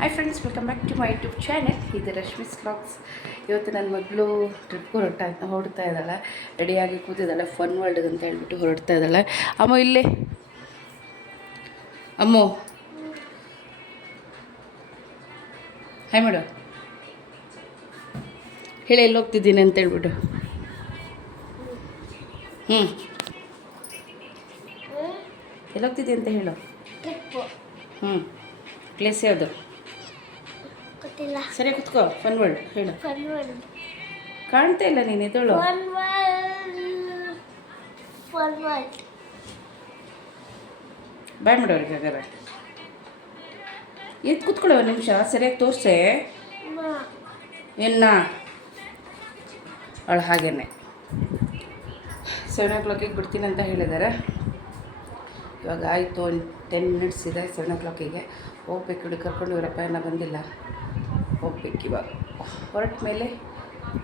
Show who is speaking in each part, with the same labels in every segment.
Speaker 1: Hi friends welcome back to my YouTube channel ಇದು Rashmi's blogs ಇವತ್ತು ನನ್ನ ಮಗಳು ಟ್ರಿಪ್ಗೆ ಹೊರಟ ಹೊರಡ್ತಾ ಇದ್ದಾಳೆ. ರೆಡಿಯಾಗಿ ಕೂತಿದ್ದಾಳೆ. ಫನ್ ವರ್ಲ್ಡ್ ಅಂತ ಹೇಳ್ಬಿಟ್ಟು ಹೊರಡ್ತಾ ಇದ್ದಾಳೆ. ಅಮ್ಮ ಇಲ್ಲೇ. ಅಮ್ಮೋ. ಹಾಯ್ ಮೇಡಮ್ ಹೇಳಿ ಎಲ್ಲಿ ಹೋಗ್ತಿದ್ದೀನಿ ಅಂತ ಹೇಳ್ಬಿಟ್ಟು ಹ್ಞೂ ಎಲ್ಲಿ ಹೋಗ್ತಿದ್ದೀನಿ ಅಂತ ಹೇಳು. ಹ್ಞೂ ಪ್ಲೇಸ್ ಯಾವುದು?
Speaker 2: ಗೊತ್ತಿಲ್ಲ.
Speaker 1: ಸರಿ ಕುತ್ಕೋ. ಫನ್ ವರ್ಲ್ಡ್ ಹೇಳು.
Speaker 2: ಫನ್ ವರ್ಲ್ಡ್
Speaker 1: ಕಾಣ್ತಾ ಇಲ್ಲ ನೀನು ಎದಳು
Speaker 2: ಫನ್ ವರ್ಲ್ಡ್ ಫನ್ ವರ್ಲ್ಡ್
Speaker 1: ಬಾಯ್ ಮಾಡೋರಿಗೆ ಹಾಗಾದ್ರೆ. ಎದ್ದು ಕುತ್ಕೊಳ್ಳೋ ಒಂದು ನಿಮಿಷ ಸರಿಯಾಗಿ ತೋರಿಸೆ. ಎನ್ನ ಅವಳು ಹಾಗೇನೆ. ಸೆವೆನ್ ಓ ಕ್ಲಾಕಿಗೆ ಬಿಡ್ತೀನಿ ಅಂತ ಹೇಳಿದ್ದಾರೆ. ಇವಾಗ ಆಯಿತು ಒಂದು ಟೆನ್ ಮಿನಿಟ್ಸ್ ಇದೆ ಸೆವೆನ್ ಓ ಕ್ಲಾಕಿಗೆ ಹೋಗ್ಬೇಕು ಇಡೀ ಕರ್ಕೊಂಡು ಇವರಪ್ಪ ಏನೋ ಬಂದಿಲ್ಲ. ಹೋಗ್ಬೇಕು ಇವಾಗ ಹೊರಟ ಮೇಲೆ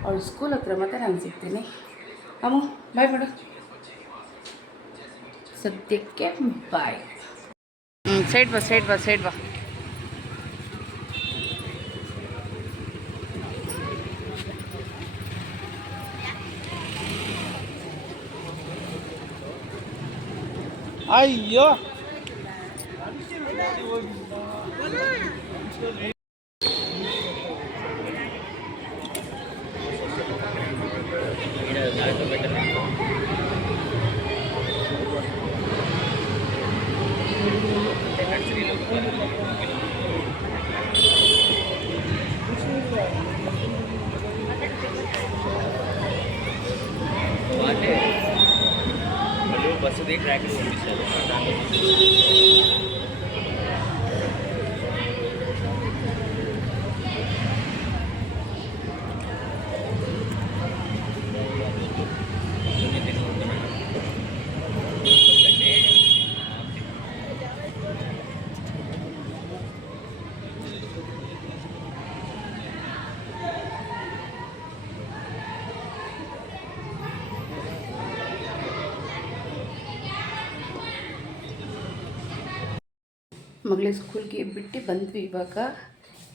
Speaker 1: ಅವಳು ಸ್ಕೂಲ್ ಹತ್ರ ಮತ್ತೆ ನಾನು ಸಿಗ್ತೀನಿ. ಅಮ್ಮ ಬಾಯ್ ಮಾಡು. ಸದ್ಯಕ್ಕೆ ಬಾಯ್ ಹ್ಞೂ ಸೈಡ್ ಬಾ ಸೈಡ್ ಬಾ ಸೈಡ್ ಬಾ.
Speaker 3: ಅಯ್ಯೋ. బస్సు దిగి ట్రాక్
Speaker 1: ಮಗಳಿಗೆ ಸ್ಕೂಲ್ಗೆ ಬಿಟ್ಟು ಬಂದ್ವಿ. ಇವಾಗ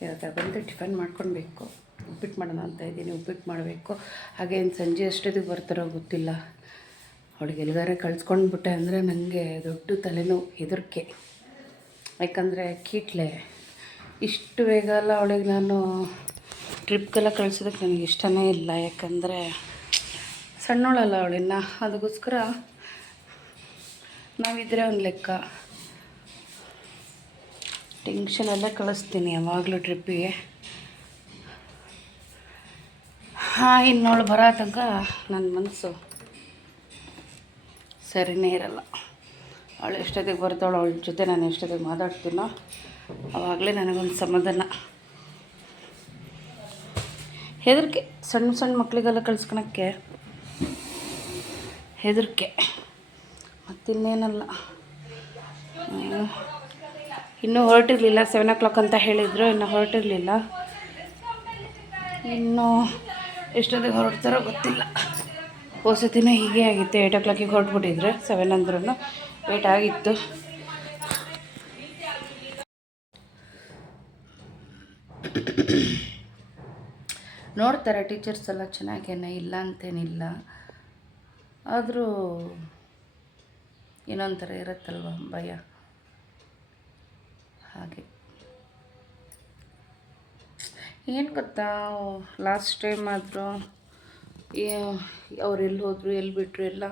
Speaker 1: ಇವಾಗ ಬಂದು ಟಿಫನ್ ಮಾಡ್ಕೊಳ್ಬೇಕು ಉಪ್ಪಿಟ್ಟು ಮಾಡೋಣ ಅಂತ ಇದ್ದೀನಿ, ಉಪ್ಪಿಟ್ಟು ಮಾಡಬೇಕು. ಹಾಗೆ ಇನ್ನು ಸಂಜೆ ಅಷ್ಟೊತ್ತಿಗೆ ಬರ್ತಾರೋ ಗೊತ್ತಿಲ್ಲ. ಅವಳಿಗೆ ಎಲ್ಲಿಗಾರೆ ಕಳ್ಸ್ಕೊಂಡ್ಬಿಟ್ಟೆ ಅಂದರೆ ನನಗೆ ದೊಡ್ಡ ತಲೆನೋವು, ಹೆದರಿಕೆ. ಯಾಕಂದರೆ ಕೀಟ್ಲೆ, ಇಷ್ಟು ಬೇಗ ಎಲ್ಲ ಅವಳಿಗೆ ನಾನು ಟ್ರಿಪ್ಗೆಲ್ಲ ಕಳ್ಸೋದಕ್ಕೆ ನನಗೆ ಇಷ್ಟನೇ ಇಲ್ಲ. ಯಾಕಂದರೆ ಸಣ್ಣವಳಲ್ಲ ಅವಳಿನ್ನ. ಅದಕ್ಕೋಸ್ಕರ ನಾವಿದ್ರೆ ಒಂದು ಲೆಕ್ಕ. ಟೆನ್ಷನಲ್ಲೇ ಕಳಿಸ್ತೀನಿ ಯಾವಾಗಲೂ ಟ್ರಿಪ್ಪಿಗೆ ಹಾಂ ಇನ್ನೋಳು ಬರೋ ತನಕ ನನ್ನ ಮನಸ್ಸು ಸರಿನೇ ಇರಲ್ಲ. ಅವಳು ಎಷ್ಟೊತ್ತಿಗೆ ಬರ್ತಾಳು ಅವಳ ಜೊತೆ ನಾನು ಎಷ್ಟೊತ್ತಿಗೆ ಮಾತಾಡ್ತೀನೋ ಅವಾಗಲೇ ನನಗೊಂದು ಸಮಾಧಾನ. ಹೆದರಿಕೆ, ಸಣ್ಣ ಸಣ್ಣ ಮಕ್ಕಳಿಗೆಲ್ಲ ಕಳ್ಸ್ಕೊಳಕ್ಕೆ ಹೆದರಿಕೆ. ಮತ್ತಿನ್ನೇನಲ್ಲ. ಇನ್ನೂ ಹೊರಟಿರಲಿಲ್ಲ ಸೆವೆನ್ ಓ ಕ್ಲಾಕ್ ಅಂತ ಹೇಳಿದರು, ಇನ್ನೂ ಹೊರಟಿರಲಿಲ್ಲ. ಇನ್ನು ಎಷ್ಟೊತ್ತಿಗೆ ಹೊರಡ್ತಾರೋ ಗೊತ್ತಿಲ್ಲ. ಹೊಸತಿನ ಹೀಗೆ ಆಗಿತ್ತು ಏಯ್ಟ್ ಓ ಕ್ಲಾಕಿಗೆ ಹೊರಟ್ಬಿಟ್ಟಿದ್ರೆ ಸೆವೆನ್ ಅಂದ್ರೂ ವೇಟ್ ಆಗಿತ್ತು. ನೋಡ್ತಾರೆ ಟೀಚರ್ಸ್ ಎಲ್ಲ ಚೆನ್ನಾಗೇನೆ ಇಲ್ಲ ಅಂತೇನಿಲ್ಲ. ಆದರೂ ಇನ್ನೊಂಥರ ಇರುತ್ತಲ್ವ ಭಯ. ಹಾಗೆ. ಏನು ಗೊತ್ತಾ? ಲಾಸ್ಟ್ ಟೈಮ್ ಆದರೂ ಅವ್ರು ಎಲ್ಲಿ ಹೋದರು ಎಲ್ಲಿ ಬಿಟ್ಟರು ಎಲ್ಲ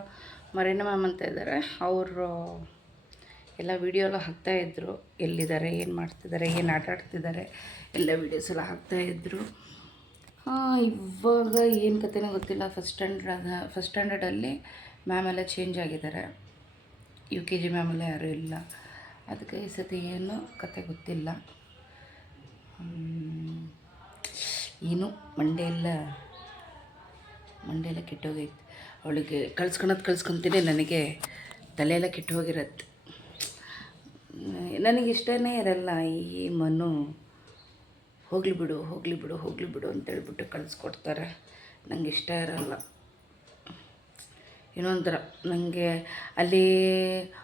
Speaker 1: ಮರೇನ ಮ್ಯಾಮ್ ಅಂತ ಇದ್ದಾರೆ ಅವರು ಎಲ್ಲ ವೀಡಿಯೋ ಎಲ್ಲ ಹಾಕ್ತಾಯಿದ್ರು ಎಲ್ಲಿದ್ದಾರೆ, ಏನು ಮಾಡ್ತಿದ್ದಾರೆ, ಏನು ಆಟ ಆಡ್ತಿದ್ದಾರೆ, ಎಲ್ಲ ವೀಡಿಯೋಸ್ ಎಲ್ಲ ಹಾಕ್ತಾಯಿದ್ರು ಇವಾಗ ಏನು ಕತೆನೋ ಗೊತ್ತಿಲ್ಲ. ಫಸ್ಟ್ ಸ್ಟ್ಯಾಂಡರ್ಡ್ ಫಸ್ಟ್ ಸ್ಟ್ಯಾಂಡರ್ಡಲ್ಲಿ ಮ್ಯಾಮ್ ಎಲ್ಲ ಚೇಂಜ್ ಆಗಿದ್ದಾರೆ. ಯು ಕೆ ಜಿ ಮ್ಯಾಮೆಲ್ಲ ಯಾರೂ ಇಲ್ಲ. ಅದಕ್ಕೆ ಈ ಸತಿ ಏನು ಕತೆ ಗೊತ್ತಿಲ್ಲ. ಏನು ಮಂಡೆ ಎಲ್ಲ ಮಂಡೆ ಎಲ್ಲ ಕೆಟ್ಟೋಗೈತೆ. ಅವಳಿಗೆ ಕಳ್ಸ್ಕೊಳೋದು ಕಳ್ಸ್ಕೊತೀನಿ, ನನಗೆ ತಲೆ ಎಲ್ಲ ಕೆಟ್ಟು ಹೋಗಿರತ್ತೆ ನನಗೆ ಇಷ್ಟನೇ ಇರಲ್ಲ ಈ ಮನು. ಹೋಗಲಿ ಬಿಡು ಹೋಗಲಿ ಬಿಡು ಹೋಗಲಿ ಬಿಡು ಅಂತೇಳ್ಬಿಟ್ಟು ಕಳಿಸ್ಕೊಡ್ತಾರೆ. ನನಗೆ ಇಷ್ಟ ಇರಲ್ಲ. ಏನೋ ಒಂಥರ ನನಗೆ ಅಲ್ಲಿ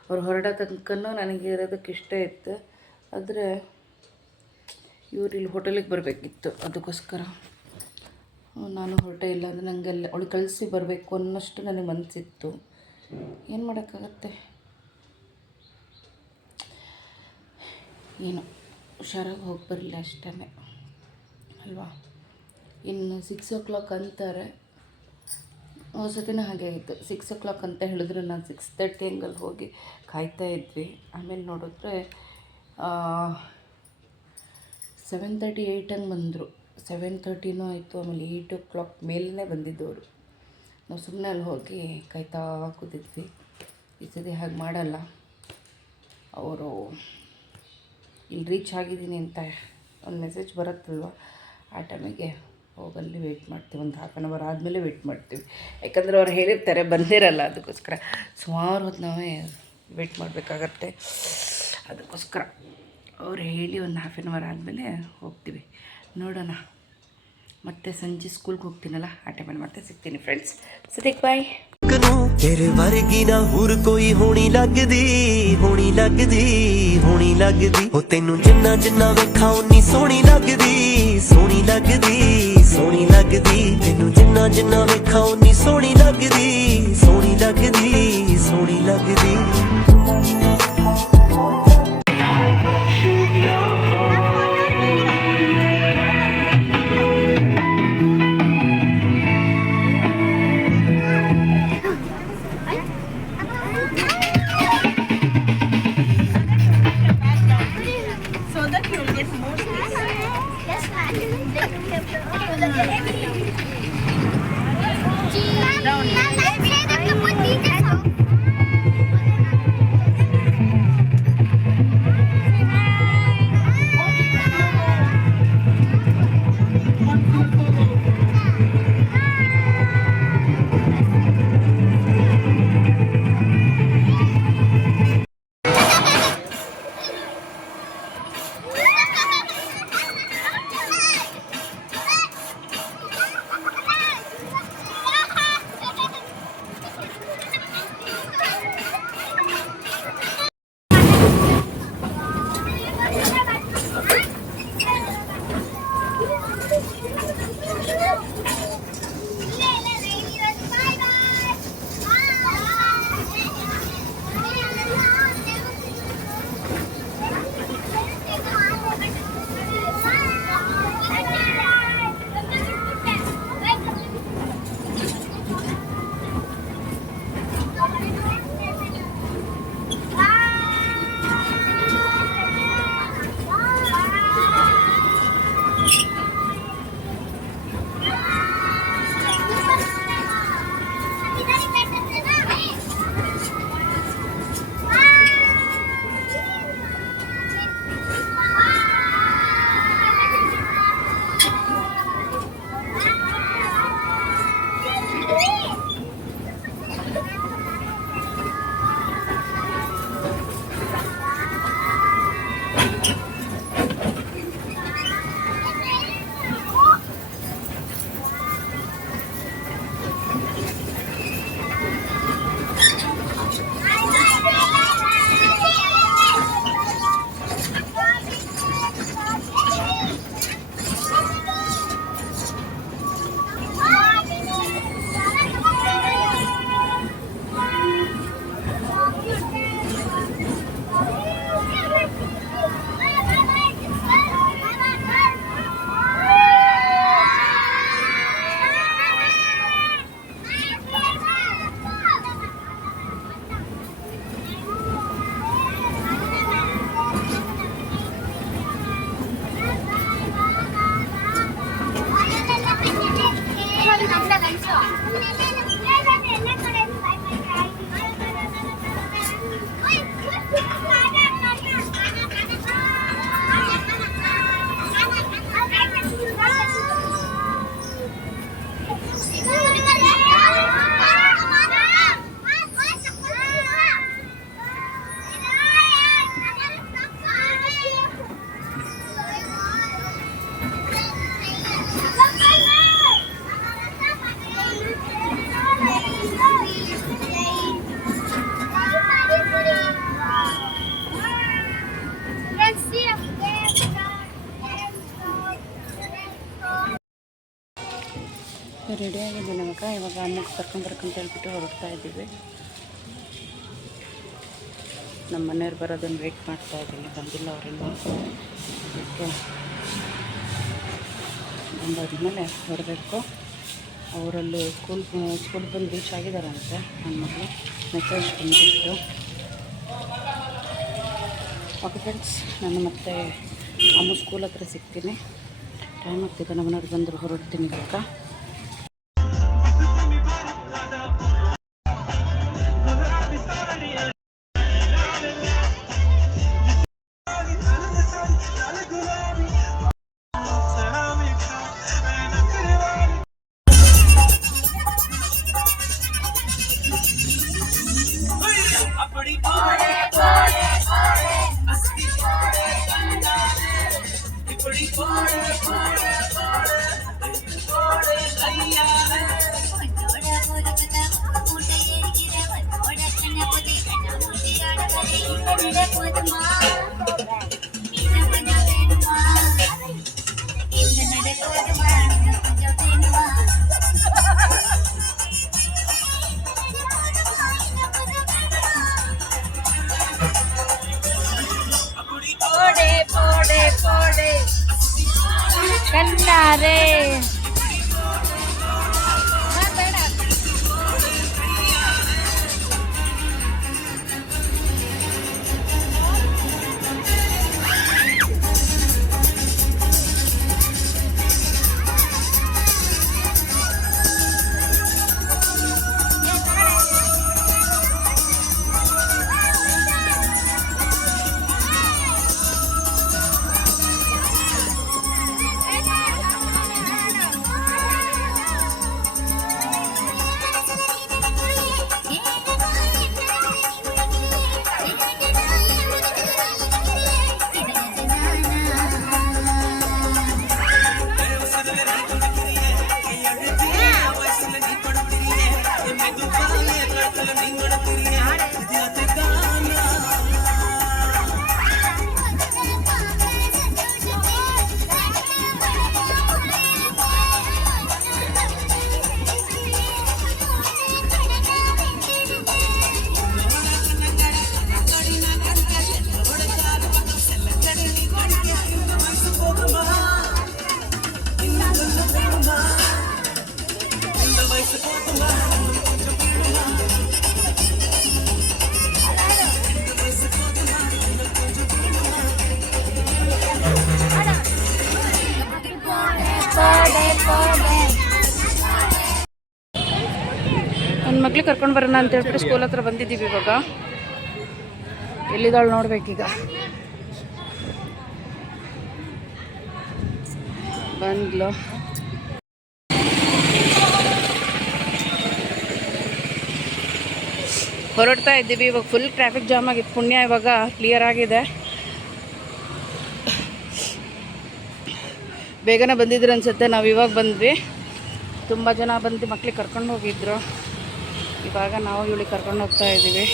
Speaker 1: ಅವ್ರು ಹೊರಡೋ ತನಕನೂ ನನಗೆ ಇರೋದಕ್ಕೆ ಇಷ್ಟ ಇತ್ತು. ಆದರೆ ಇವ್ರು ಇಲ್ಲಿ ಹೋಟೆಲಿಗೆ ಬರಬೇಕಿತ್ತು. ಅದಕ್ಕೋಸ್ಕರ ನಾನು ಹೊರಟೆ ಇಲ್ಲ ಅಂದರೆ ನನಗೆ ಅಲ್ಲಿ ಅವಳು ಕಳಿಸಿ ಬರಬೇಕು ಅನ್ನೋಷ್ಟು ನನಗೆ ಮನಸ್ಸಿತ್ತು ಏನು ಮಾಡೋಕ್ಕಾಗತ್ತೆ? ಏನು, ಹುಷಾರಾಗಿ ಹೋಗಿ ಬರಲಿ ಅಷ್ಟೇ ಅಲ್ವಾ? ಇನ್ನು ಸಿಕ್ಸ್ ಓ ಕ್ಲಾಕ್ ಅಂತಾರೆ. ಸತಿನೂ ಹಾಗೆ ಆಯಿತು. ಸಿಕ್ಸ್ ಓ ಕ್ಲಾಕ್ ಅಂತ ಹೇಳಿದ್ರೆ ನಾನು ಸಿಕ್ಸ್ ತರ್ಟಿ ಹಂಗಲ್ಲಿ ಹೋಗಿ ಕಾಯ್ತಾ ಇದ್ವಿ. ಆಮೇಲೆ ನೋಡಿದ್ರೆ ಸೆವೆನ್ ತರ್ಟಿ ಏಯ್ಟ್ ಹಂಗೆ ಬಂದರು. ಸೆವೆನ್ ತರ್ಟಿನೂ ಆಯಿತು. ಆಮೇಲೆ ಏಯ್ಟ್ ಓ ಕ್ಲಾಕ್ ಮೇಲೇ ಬಂದಿದ್ದವರು. ನಾವು ಸುಮ್ಮನೆ ಅಲ್ಲಿ ಹೋಗಿ ಕಾಯ್ತಾ ಕೂತಿದ್ವಿ. ಈ ಸತಿ ಹಾಗೆ ಮಾಡಲ್ಲ. ಅವರು ಇಲ್ಲಿ ರೀಚ್ ಆಗಿದ್ದೀನಿ ಅಂತ ಒಂದು ಮೆಸೇಜ್ ಬರುತ್ತಲ್ವ? ಆ ಟೈಮಿಗೆ ಹೋಗಲ್ಲಿ ವೆಯ್ಟ್ ಮಾಡ್ತೀವಿ ಒಂದು ಹಾಫ್ ಆನ್ ಅವರ್ ಆದಮೇಲೆ ವೆಯ್ಟ್ ಮಾಡ್ತೀವಿ ಯಾಕಂದರೆ ಅವ್ರು ಹೇಳಿರ್ತಾರೆ ಬಂದಿರಲ್ಲ ಅದಕ್ಕೋಸ್ಕರ ಸುಮಾರು ಹೊತ್ತು ನಾವೇ ವೆಯ್ಟ್ ಮಾಡಬೇಕಾಗತ್ತೆ ಅದಕ್ಕೋಸ್ಕರ ಅವ್ರು ಹೇಳಿ ಒಂದು ಹಾಫ್ ಆನ್ ಅವರ್ ಆದಮೇಲೆ ಹೋಗ್ತೀವಿ ನೋಡೋಣ ಮತ್ತೆ ಸಂಜೆ ಸ್ಕೂಲ್ಗೆ ಹೋಗ್ತೀನಲ್ಲ ಆ ಟೈಮಲ್ಲಿ ಮತ್ತೆ ಸಿಗ್ತೀನಿ ಫ್ರೆಂಡ್ಸ್ ಸದ್ಯಕ್ಕೆ ಬಾಯ್
Speaker 3: ਨੂੰ ਤੇਰੇ ਵਰਗੀ ਨਾ ਹੋਰ ਕੋਈ ਹੋਣੀ ਲੱਗਦੀ ਹੋਣੀ ਲੱਗਦੀ ਹੋਣੀ ਲੱਗਦੀ ਉਹ ਤੈਨੂੰ ਜਿੰਨਾ ਜਿੰਨਾ ਵੇਖਾਂ ਉਨੀ ਸੋਹਣੀ ਲੱਗਦੀ ਸੋਹਣੀ ਲੱਗਦੀ ਸੋਹਣੀ ਲੱਗਦੀ ਤੈਨੂੰ ਜਿੰਨਾ ਜਿੰਨਾ ਵੇਖਾਂ ਉਨੀ ਸੋਹਣੀ ਲੱਗਦੀ। ਸੋਹਣੀ ਲੱਗਦੀ ਸੋਹਣੀ ਲੱਗਦੀ।
Speaker 1: ರೆಡಿ ನಮಗ ಇವಾಗ ಅಮ್ಮಕ್ಕೆ ಕರ್ಕೊಂಬರ್ಕಂತ ಹೇಳ್ಬಿಟ್ಟು ಹೊರಡ್ತಾ ಇದ್ದೀವಿ. ನಮ್ಮ ಮನೆಯವ್ರು ಬರೋದನ್ನು ವೆಯ್ಟ್ ಮಾಡ್ತಾ ಇದ್ದೀನಿ. ಬಂದಿಲ್ಲ ಅವರೆಲ್ಲ ಅದಕ್ಕೆ ಬಂದಾದ್ಮೇಲೆ ಹೊರಬೇಕು ಅವರಲ್ಲಿ ಸ್ಕೂಲ್ ಸ್ಕೂಲ್ ಬಂದು ರೀಚ್ ಆಗಿದ್ದಾರಂತೆ. ನನ್ನ ಮಗಳು ಮೆಸೇಜ್ ಬಂದಿತ್ತು. ಓಕೆ ಫ್ರೆಂಡ್ಸ್ ನಾನು ಮತ್ತೆ ಅಮ್ಮ ಸ್ಕೂಲ್ ಹತ್ರ ಸಿಗ್ತೀನಿ. ಟೈಮ್ ಆಗ್ತಿದೆ. ನಮ್ಮ ಮನೆಯವ್ರು ಬಂದರು, ಹೊರಡ್ತೀನಿ ಇವಾಗ போதுமா ಬರೋಣ ಅಂತ ಹೇಳ್ಬಿಟ್ಟು ಸ್ಕೂಲ್ ಹತ್ರ ಬಂದಿದ್ದೀವಿ ಇವಾಗ. ಎಲ್ಲಿದ್ದಾಳು ನೋಡ್ಬೇಕೀಗ. ಬಂದ್ಲು. ಹೊರಡ್ತಾ ಇದ್ದೀವಿ, ಇವಾಗ ಫುಲ್ ಟ್ರಾಫಿಕ್ ಜಾಮ್ ಆಗಿತ್ತು ಪುಣ್ಯ ಇವಾಗ ಕ್ಲಿಯರ್ ಆಗಿದೆ. ಬೇಗನೆ ಬಂದಿದ್ರು ಅನ್ಸುತ್ತೆ, ನಾವು ಇವಾಗ ಬಂದ್ವಿ. ತುಂಬ ಜನ ಬಂದು ಮಕ್ಳಿಗೆ ಕರ್ಕೊಂಡು ಹೋಗಿದ್ರು. ಇವಾಗ ನಾವು ಇವಳಿಗೆ ಕರ್ಕೊಂಡು ಹೋಗ್ತಾ ಇದ್ದೀವಿ.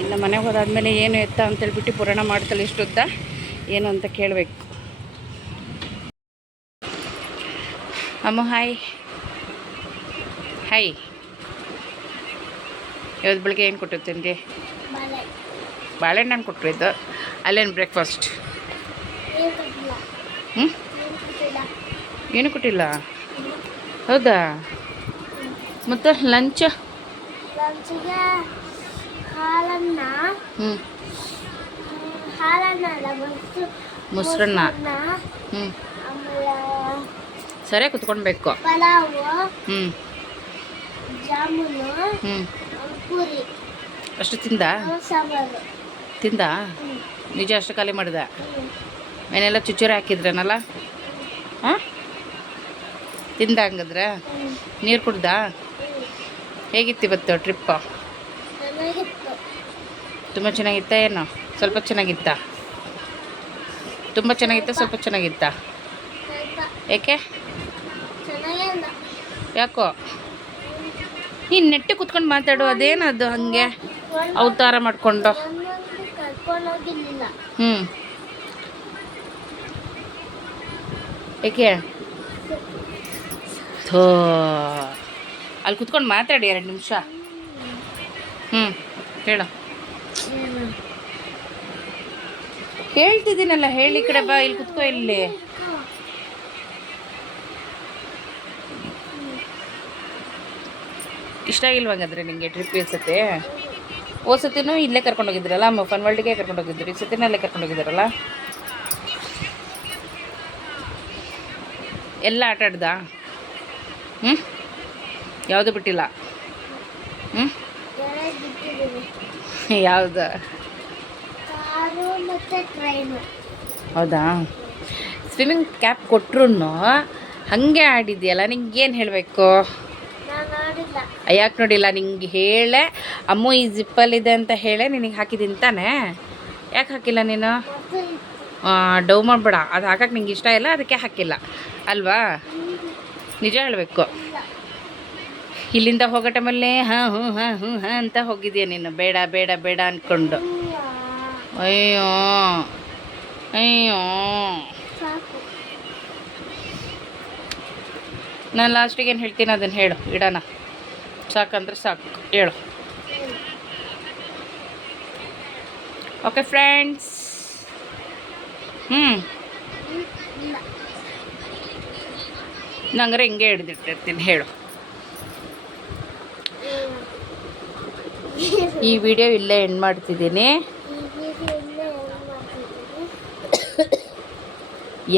Speaker 1: ಇನ್ನು ಮನೆಗೆ ಹೋದಾದ್ಮೇಲೆ ಏನು ಎತ್ತ ಅಂತೇಳ್ಬಿಟ್ಟು ಪುರಾಣ ಮಾಡ್ತಾಳೆ ಇಷ್ಟುದ್ದ? ಏನು ಅಂತ ಕೇಳಬೇಕು. ಅಮ್ಮ ಹಾಯ್. ಹಾಯ್. ಇವತ್ತು ಬೆಳಗ್ಗೆ ಏನು ಕೊಟ್ಟಿತ್ತು ನಿಮಗೆ
Speaker 2: ಬಾಳೆ.
Speaker 1: ಬಾಳೆಹಣ್ಣು ಹಣ್ಣು ಕೊಟ್ಟಿದ್ದು ಅಲ್ಲೇನು ಬ್ರೇಕ್ಫಾಸ್ಟ್ ಹ್ಞೂ
Speaker 2: ಏನು ಕೊಟ್ಟಿಲ್ಲ?
Speaker 1: ಹೌದಾ? ಮತ್ತು ಲಂಚ್?
Speaker 2: ಲಂಚಿಗೆ ಹಾಲನ್ನ.
Speaker 1: ಹ್ಞೂ
Speaker 2: ಹ್ಮ್, ಹಾಲನ್ನ
Speaker 1: ಮೊಸರನ್ನ. ಹ್ಞೂ
Speaker 2: ಸರಿ
Speaker 1: ಸರಿಯಾಗಿ ಕುತ್ಕೊಳ್ಬೇಕು.
Speaker 2: ಪಲಾವು.
Speaker 1: ಹ್ಞೂ
Speaker 2: ಜಾಮೂನು.
Speaker 1: ಹ್ಞೂ
Speaker 2: ಪೂರಿ.
Speaker 1: ಅಷ್ಟು ತಿಂದ?
Speaker 2: ಸಾಂಬಾರು.
Speaker 1: ತಿಂದ? ನಿಜ ಅಷ್ಟು ಖಾಲಿ ಮಾಡಿದ. ಏನೆಲ್ಲ ಚುಚ್ಚೂರಿ ಹಾಕಿದ್ರನಲ್ಲ? ಹಾಂ? ತಿಂದ ಹಂಗದ್ರೆ? ನೀರು ಕುಡ್ದ. ಹೇಗಿತ್ತು ಇವತ್ತು ಟ್ರಿಪ್ಪ ತುಂಬ ಚೆನ್ನಾಗಿತ್ತ ಏನು? ಸ್ವಲ್ಪ ಚೆನ್ನಾಗಿತ್ತ? ತುಂಬ ಚೆನ್ನಾಗಿತ್ತ ಸ್ವಲ್ಪ. ಚೆನ್ನಾಗಿತ್ತ? ಏಕೆ? ಯಾಕೋ? ನೀನು ನೆಟ್ಟಿ ಕುತ್ಕೊಂಡು ಮಾತಾಡು ಅದೇನದು ಹಾಗೆ? ಅವತಾರ ಮಾಡಿಕೊಂಡು. ಹ್ಞೂ ಏಕೆ? ಥೋ. ಅಲ್ಲಿ ಕುತ್ಕೊಂಡು ಮಾತಾಡಿ ಎರಡು ನಿಮಿಷ. ಹ್ಞೂ ಹೇಳು. ಹೇಳ್ತಿದ್ದೀನಲ್ಲ, ಹೇಳಿ ಕಡೆ ಬಾ, ಇಲ್ಲಿ ಕುತ್ಕೋ ಇಲ್ಲಿ. ಇಷ್ಟ ಇಲ್ವಂಗಂದ್ರೆ ನಿಮಗೆ ಟ್ರಿಪ್ ಸತಿ ಹೋದ ಸತಿನೂ ಇಲ್ಲೇ ಕರ್ಕೊಂಡು ಅಮ್ಮ ಫನ್ ವರ್ಲ್ಡ್ಗೆ ಕರ್ಕೊಂಡು ಹೋಗಿದ್ರು. ಈ ಸತಿನೂ ಅಲ್ಲೇ ಕರ್ಕೊಂಡು ಹೋಗಿದ್ದಾರಲ್ಲ ಎಲ್ಲ ಆಟ ಆಡ್ದ? ಹ್ಞೂ ಯಾವುದು ಬಿಟ್ಟಿಲ್ಲ? ಹ್ಞೂ ಯಾವುದು? ಹೌದಾ? ಸ್ವಿಮ್ಮಿಂಗ್ ಕ್ಯಾಪ್ ಕೊಟ್ರು ಹಾಗೆ ಆಡಿದ್ಯಲ್ಲ ನಿಂಗೆ ಏನು ಹೇಳಬೇಕು? ಯಾಕೆ ನೋಡಿಲ್ಲ? ನಿಂಗೆ ಹೇಳೆ ಅಮ್ಮು ಈ ಜಿಪ್ಪಲ್ಲಿದೆ ಅಂತ ಹೇಳೆ ನಿನಗೆ ಹಾಕಿದ್ದೀನಿ ತಾನೇ? ಯಾಕೆ ಹಾಕಿಲ್ಲ ನೀನು?
Speaker 2: ಡೌ
Speaker 1: ಡವ್ ಮಾಡಬೇಡ. ಅದು ಹಾಕಕ್ಕೆ ನಿಂಗೆ ಇಷ್ಟ ಇಲ್ಲ ಅದಕ್ಕೆ ಹಾಕಿಲ್ಲ. ಅಲ್ವಾ? ನಿಜ ಹೇಳಬೇಕು. ಇಲ್ಲಿಂದ ಹೋಗೋ ಟೈಮಲ್ಲೇ ಹಾಂ ಹ್ಞೂ ಹಾಂ ಹ್ಞೂ ಹಾಂ ಅಂತ ಹೋಗಿದ್ಯಾ ನೀನು? ಬೇಡ ಬೇಡ ಬೇಡ ಅಂದ್ಕೊಂಡು ಅಯ್ಯೋ ಅಯ್ಯೋ. ನಾನು ಲಾಸ್ಟಿಗೆ ಏನು ಹೇಳ್ತೀನಿ ಅದನ್ನು ಹೇಳು, ಇಡೋಣ. ಸಾಕಂದ್ರೆ ಸಾಕು, ಹೇಳು. ಓಕೆ ಫ್ರೆಂಡ್ಸ್ ಹ್ಞೂ ನಂಗರೆ ಹಿಂಗೆ ಹಿಡಿದಿಟ್ಟಿರ್ತೀನಿ, ಹೇಳು. ಈ ವಿಡಿಯೋ ಇಲ್ಲೇ ಎಂಡ್ ಮಾಡ್ತಿದ್ದೀನಿ.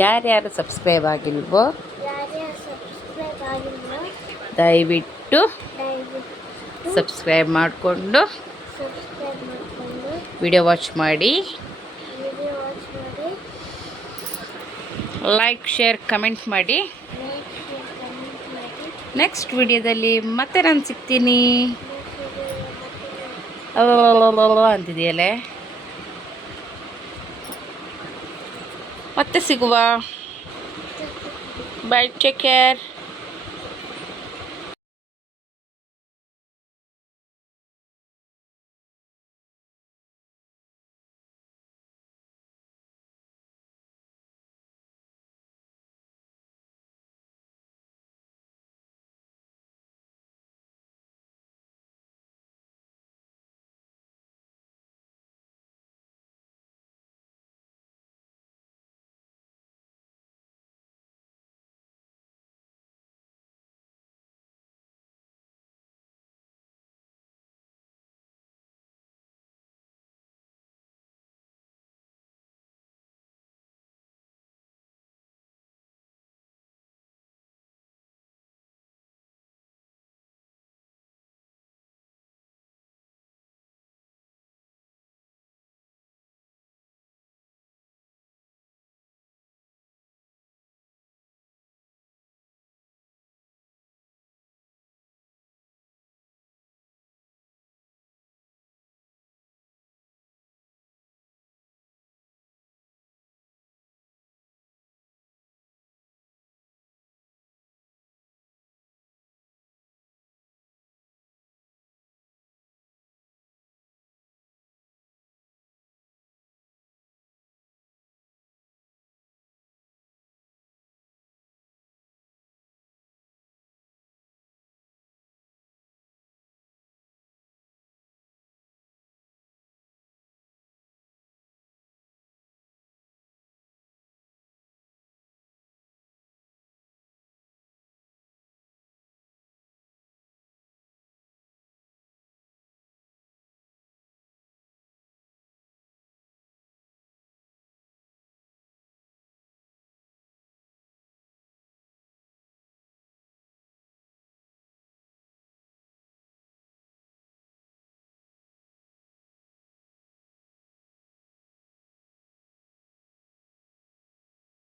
Speaker 1: ಯಾರ್ಯಾರು ಸಬ್ಸ್ಕ್ರೈಬ್ ಆಗಿಲ್ವೋ ದಯವಿಟ್ಟು ಸಬ್ಸ್ಕ್ರೈಬ್ ಮಾಡಿಕೊಂಡು ವಿಡಿಯೋ ವಾಚ್ ಮಾಡಿ. ಲೈಕ್ ಶೇರ್ ಕಮೆಂಟ್ ಮಾಡಿ. ನೆಕ್ಸ್ಟ್ ವಿಡಿಯೋದಲ್ಲಿ ಮತ್ತೆ ನಾನು ಸಿಗ್ತೀನಿ. ಅಂತಿದೆಯಲ್ಲೇ ಮತ್ತೆ ಸಿಗುವ ಬೈ ಟೇಕ್ ಕೇರ್